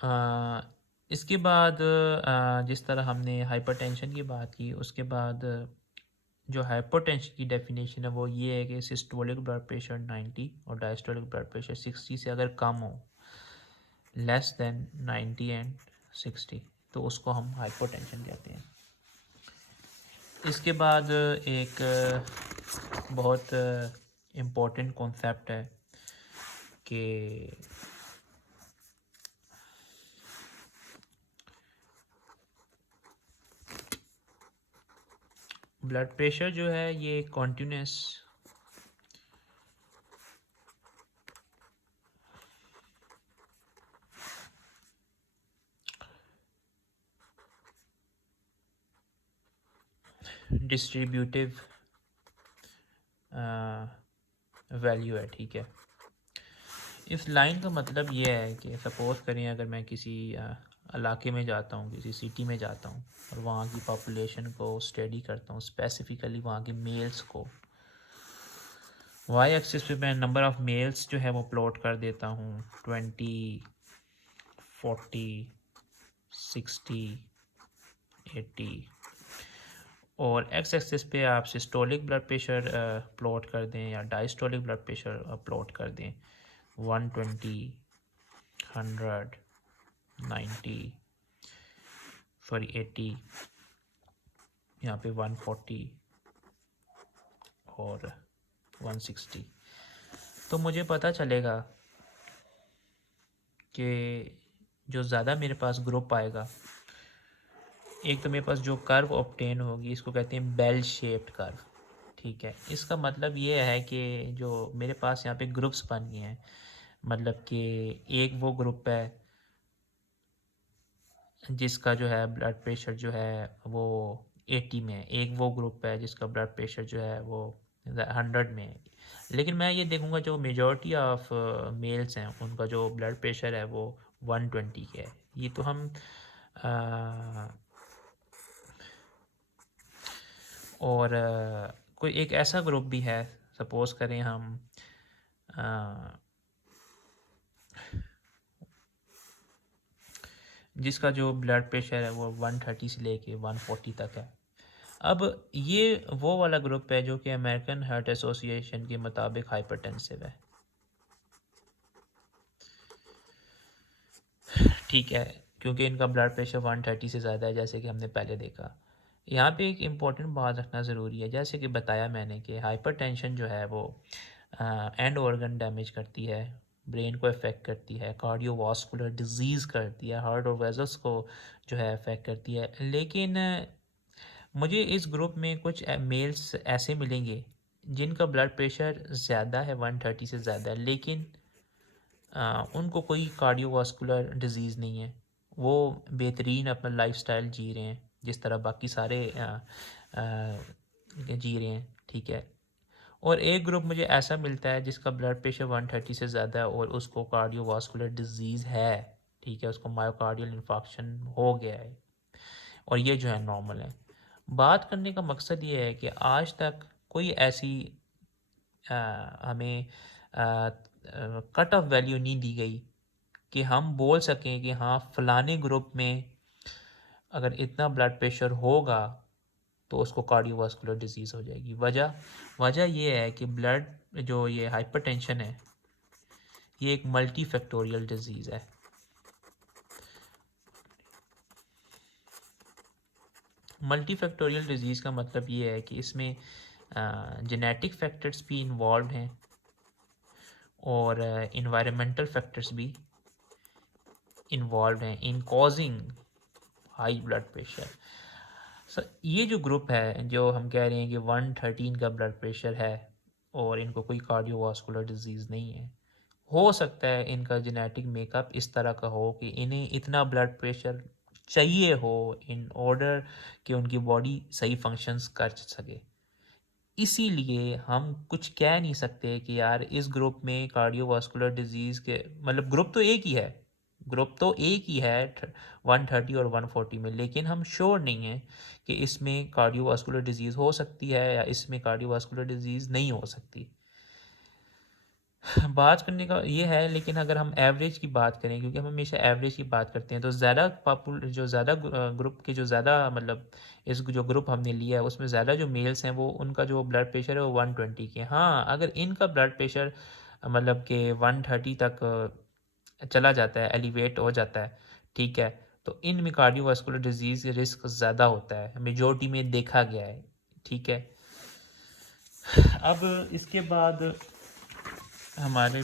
अ, इसके बाद जिस तरह हमने हाइपरटेंशन की बात की, उसके बाद जो हाइपरटेंशन की डेफिनेशन है वो ये है कि सिस्टोलिक ब्लड प्रेशर 90 और डायस्टोलिक ब्लड प्रेशर 60 से अगर कम हो, लेस देन 90 एंड 60, तो उसको हम हाइपरटेंशन कहते हैं। इसके बाद एक बहुत इम्पोर्टेंट कॉन्सेप्ट है कि ब्लड प्रेशर जो है ये कॉन्टिन्यूस डिस्ट्रीब्यूटिव वैल्यू है, ठीक है। इस लाइन का मतलब ये है कि सपोज़ करें अगर मैं किसी इलाके में जाता हूँ, किसी सिटी में जाता हूँ और वहाँ की पॉपुलेशन को स्टडी करता हूँ, स्पेसिफ़िकली वहाँ के मेल्स को, वाई एक्सिस पे मैं नंबर ऑफ़ मेल्स जो है वो प्लॉट कर देता हूँ 20, 40, 60, 80, और एक्स एक्सिस पे आप सिस्टोलिक ब्लड प्रेशर प्लॉट कर दें या डायस्टोलिक ब्लड प्रेशर प्लॉट कर दें 120, 100, 90, सॉरी 80, यहाँ पे 140 और 160, तो मुझे पता चलेगा कि जो ज़्यादा मेरे पास ग्रुप आएगा, एक तो मेरे पास जो कर्व ऑब्टेन होगी इसको कहते हैं बेल शेप्ड कर्व, ठीक है। इसका मतलब ये है कि जो मेरे पास यहाँ पे ग्रुप्स बन गए हैं, मतलब कि एक वो ग्रुप है जिसका जो है ब्लड प्रेशर जो है वो 80 में है, एक वो ग्रुप है जिसका ब्लड प्रेशर जो है वो 100 में है। लेकिन मैं ये देखूंगा जो मेजॉरिटी ऑफ मेल्स हैं उनका जो ब्लड प्रेशर है वो 120 के है। ये तो हम और कोई एक ऐसा ग्रुप भी है, सपोज़ करें हम अ, जिसका जो ब्लड प्रेशर है वो 130 से लेके 140 तक है। अब ये वो वाला ग्रुप है जो कि अमेरिकन हार्ट एसोसिएशन के मुताबिक हाइपरटेंसिव है, ठीक है, क्योंकि इनका ब्लड प्रेशर 130 से ज़्यादा है, जैसे कि हमने पहले देखा। यहाँ पे एक इम्पॉर्टेंट बात रखना ज़रूरी है, जैसे कि बताया मैंने कि हाइपरटेंशन जो है वो एंड ऑर्गन डैमेज करती है, ब्रेन को अफेक्ट करती है, कार्डियोवास्कुलर डिजीज़ करती है, हार्ट और वेजल्स को जो है अफेक्ट करती है। लेकिन मुझे इस ग्रुप में कुछ मेल्स ऐसे मिलेंगे जिनका ब्लड प्रेशर ज़्यादा है, 130 से ज़्यादा है, लेकिन उनको कोई कार्डियोवास्कुलर डिजीज़ नहीं है। वो बेहतरीन अपना लाइफस्टाइल जी रहे हैं जिस तरह बाकी सारे जी रहे हैं, ठीक है। और एक ग्रुप मुझे ऐसा मिलता है जिसका ब्लड प्रेशर 130 से ज़्यादा है और उसको कार्डियोवास्कुलर डिजीज़ है, ठीक है, उसको मायोकार्डियल इन्फाक्शन हो गया है और ये जो है नॉर्मल है। बात करने का मकसद ये है कि आज तक कोई ऐसी हमें कट ऑफ वैल्यू नहीं दी गई कि हम बोल सकें कि हाँ फलाने ग्रुप में अगर इतना ब्लड प्रेशर होगा तो उसको कार्डियोवास्कुलर डिजीज़ हो जाएगी। वजह वजह ये है कि ब्लड जो ये हाइपरटेंशन है ये एक मल्टी फैक्टोरियल डिजीज़ है। मल्टी फैक्टोरियल डिजीज़ का मतलब ये है कि इसमें जेनेटिक फैक्टर्स भी इन्वॉल्व हैं और इन्वायरमेंटल फैक्टर्स भी इन्वॉल्व हैं in causing high blood pressure. Sir ये जो ग्रुप है जो हम कह रहे हैं कि 113 का ब्लड प्रेशर है और इनको कोई कार्डियोवास्कुलर डिजीज़ नहीं है, हो सकता है इनका जेनेटिक मेकअप इस तरह का हो कि इन्हें इतना ब्लड प्रेशर चाहिए हो इन ऑर्डर कि उनकी बॉडी सही फंक्शंस कर सके। इसीलिए हम कुछ कह नहीं सकते कि यार इस ग्रुप में कार्डियोवास्कुलर डिजीज़ के मतलब ग्रुप तो एक ही है, ग्रुप तो एक ही है 130 और 140 में, लेकिन हम श्योर नहीं हैं कि इसमें कार्डियोवास्कुलर डिजीज़ हो सकती है या इसमें कार्डियोवास्कुलर डिजीज़ नहीं हो सकती। बात करने का ये है, लेकिन अगर हम एवरेज की बात करें, क्योंकि हम हमेशा एवरेज की बात करते हैं, तो ज़्यादा जो ज़्यादा ग्रुप के जो ज़्यादा मतलब इस जो ग्रुप हमने लिया है उसमें ज़्यादा जो मेल्स हैं वो उनका जो ब्लड प्रेशर है वो 120 के। हाँ, अगर इनका ब्लड प्रेशर मतलब कि 130 तक चला जाता है, एलिवेट हो जाता है, ठीक है, तो इनमें कार्डियोवास्कुलर डिजीज़ रिस्क ज़्यादा होता है, मेजॉरिटी में देखा गया है, ठीक है। अब इसके बाद हमारे